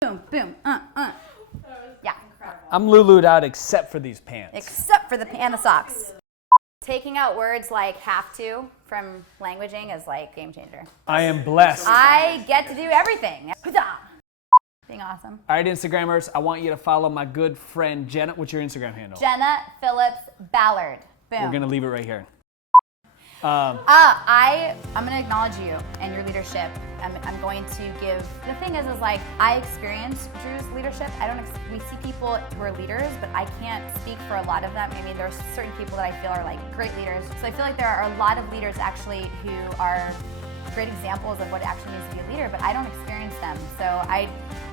Boom, boom, Yeah. I'm Lulu'd out except for these pants. Except for and the socks. Taking out words like have to from languaging is like game changer. I am blessed. I get to do everything. Being awesome. All right, Instagrammers, I want you to follow my good friend Jenna. What's your Instagram handle? Jenna Phillips Ballard. Boom. We're gonna leave it right here. I'm gonna acknowledge you and your leadership. I'm going to give, the thing is like, I experienced Drew's leadership. We see people who are leaders, but I can't speak for a lot of them. I mean, there's certain people that I feel are like great leaders. So I feel like there are a lot of leaders actually who are great examples of what it actually means to be a leader, but I don't experience them. So I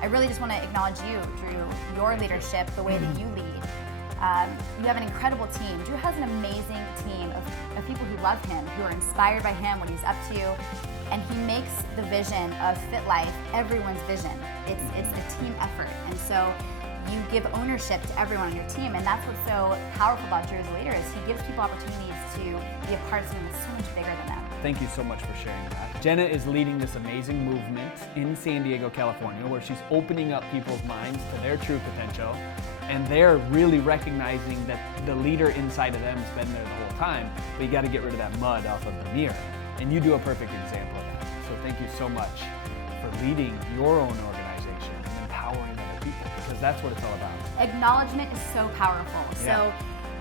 really just want to acknowledge you, Drew, your leadership, the way that you lead. You have an incredible team. Drew has an amazing team of people who love him, who are inspired by him, what he's up to, and he makes the vision of Fit Life everyone's vision. It's a team effort, and so you give ownership to everyone on your team, and that's what's so powerful about Drew as a leader is he gives people opportunities to be a part of something that's so much bigger than them. Thank you so much for sharing that. Jenna is leading this amazing movement in San Diego, California, where she's opening up people's minds to their true potential. And they're really recognizing that the leader inside of them has been there the whole time, but you got to get rid of that mud off of the mirror. And you do a perfect example of that. So thank you so much for leading your own organization and empowering other people, because that's what it's all about. Acknowledgement is so powerful. Yeah.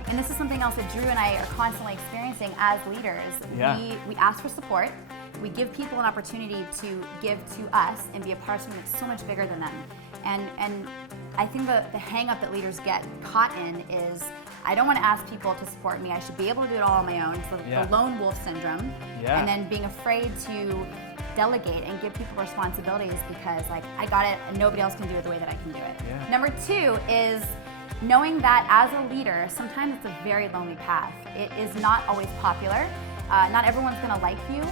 And this is something else that Drew and I are constantly experiencing as leaders. Yeah. We ask for support. We give people an opportunity to give to us and be a part of something that's so much bigger than them. And I think the hang up that leaders get caught in is, I don't want to ask people to support me. I should be able to do it all on my own. So the lone wolf syndrome. Yeah. And then being afraid to delegate and give people responsibilities because like I got it and nobody else can do it the way that I can do it. Yeah. Number two is knowing that as a leader, sometimes it's a very lonely path. It is not always popular. Not everyone's gonna like you,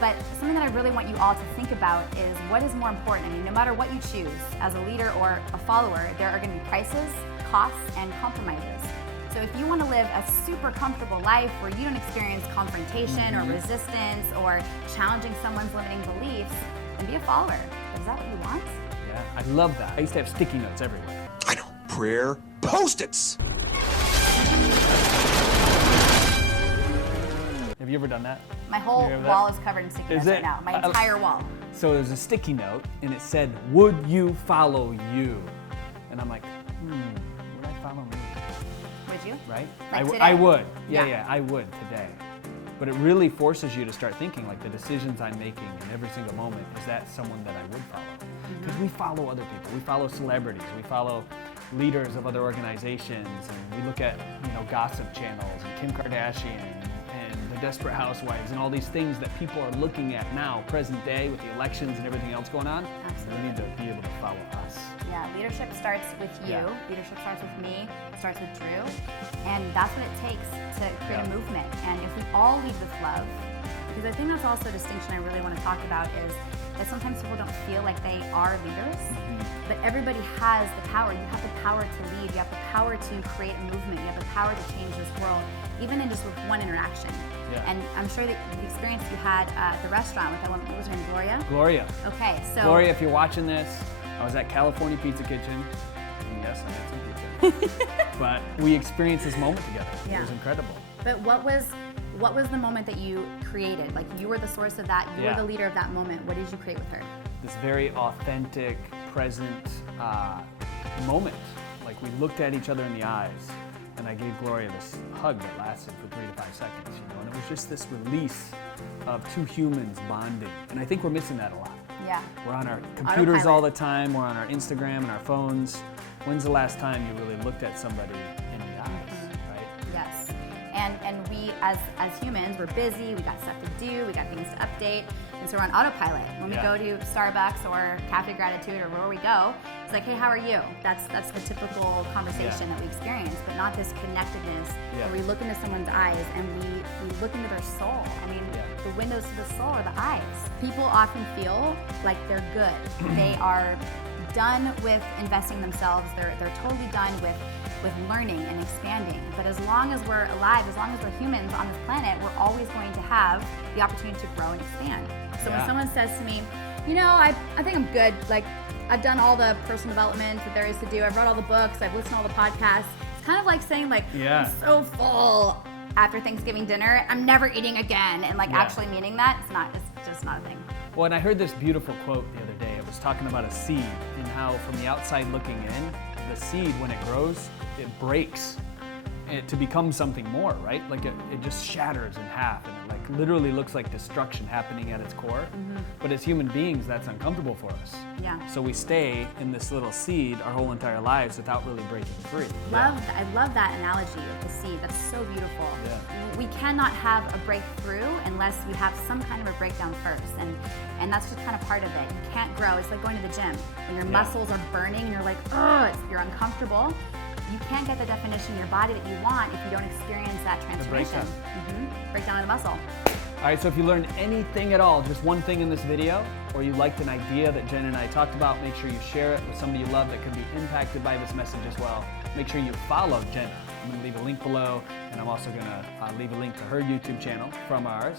but something that I really want you all to think about is what is more important. I mean, no matter what you choose, as a leader or a follower, there are gonna be prices, costs, and compromises. So if you wanna live a super comfortable life where you don't experience confrontation or resistance or challenging someone's limiting beliefs, then be a follower. Is that what you want? Yeah, I love that. I used to have sticky notes everywhere. I know. Prayer Post-its. Have you ever done that? My whole wall is covered in sticky notes right now. My entire wall. So there's a sticky note, and it said, "Would you follow you?" And I'm like, would I follow me? Would you? Right? Like today? I would. Yeah, I would today. But it really forces you to start thinking, like the decisions I'm making in every single moment, is that someone that I would follow? Because we follow other people. We follow celebrities. We follow leaders of other organizations, and we look at gossip channels and Kim Kardashian and the Desperate Housewives and all these things that people are looking at now, present day, with the elections and everything else going on. Absolutely. We need to be able to follow us. Yeah, leadership starts with you. Yeah. Leadership starts with me. It starts with Drew. And that's what it takes to create a movement. And if we all lead with love, because I think that's also a distinction I really want to talk about is that sometimes people don't feel like they are leaders, but everybody has the power. You have the power to lead. You have the power to create a movement. You have the power to change this world, even in just with one interaction. Yeah. And I'm sure that the experience you had at the restaurant with that woman, what was her name, Gloria? Gloria. Okay, so. Gloria, if you're watching this, I was at California Pizza Kitchen. And yes, I had some pizza. But we experienced this moment together. Yeah. It was incredible. But what was the moment that you created? Like you were the source of that, you were the leader of that moment. What did you create with her? This very authentic, present moment. Like we looked at each other in the eyes, and I gave Gloria this hug that lasted for 3 to 5 seconds, and it was just this release of two humans bonding. And I think we're missing that a lot. Yeah. We're on our computers Autopilot. all the time, we're on our Instagram and our phones. When's the last time you really looked at somebody in the eyes, right? Yes. And we as humans, we're busy, we got stuff to do, we got things to update, and so we're on autopilot. When we go to Starbucks or Cafe Gratitude or where we go, it's like, hey, how are you? That's the typical conversation that we experience, but not this connectedness where we look into someone's eyes and we look into their soul. I mean, the windows to the soul are the eyes. People often feel like they're good. They are done with investing themselves. They're totally done with learning and expanding. But as long as we're alive, as long as we're humans on this planet, we're always going to have the opportunity to grow and expand. So when someone says to me, you know, I think I'm good. Like, I've done all the personal development that there is to do. I've read all the books. I've listened to all the podcasts. It's kind of like saying, like, I'm so full after Thanksgiving dinner. I'm never eating again. And, like, actually meaning that, it's just not a thing. Well, and I heard this beautiful quote the other day. It was talking about a seed and how from the outside looking in, the seed, when it grows, it breaks to become something more, right? Like it just shatters in half, and it like literally looks like destruction happening at its core. But as human beings, that's uncomfortable for us. Yeah. So we stay in this little seed our whole entire lives without really breaking free. I love that analogy of the seed. That's so beautiful. Yeah. We cannot have a breakthrough unless we have some kind of a breakdown first, and that's just kind of part of it. You can't grow. It's like going to the gym. When your muscles are burning and you're like, you're uncomfortable. You can't get the definition in your body that you want if you don't experience that transformation. Breakdown of the muscle. All right, so if you learned anything at all, just one thing in this video, or you liked an idea that Jen and I talked about, make sure you share it with somebody you love that could be impacted by this message as well. Make sure you follow Jenna. I'm gonna leave a link below, and I'm also gonna leave a link to her YouTube channel from ours.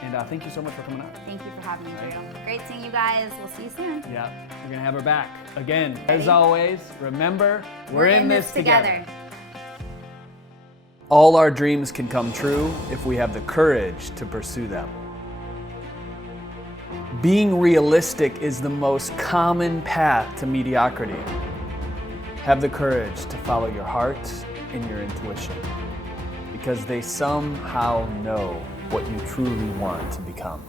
And thank you so much for coming out. Thank you for having me, Drew. Great seeing you guys. We'll see you soon. Yeah, we're gonna have her back. Again, as always, remember, we're in this together. All our dreams can come true if we have the courage to pursue them. Being realistic is the most common path to mediocrity. Have the courage to follow your heart and your intuition, because they somehow know what you truly want to become.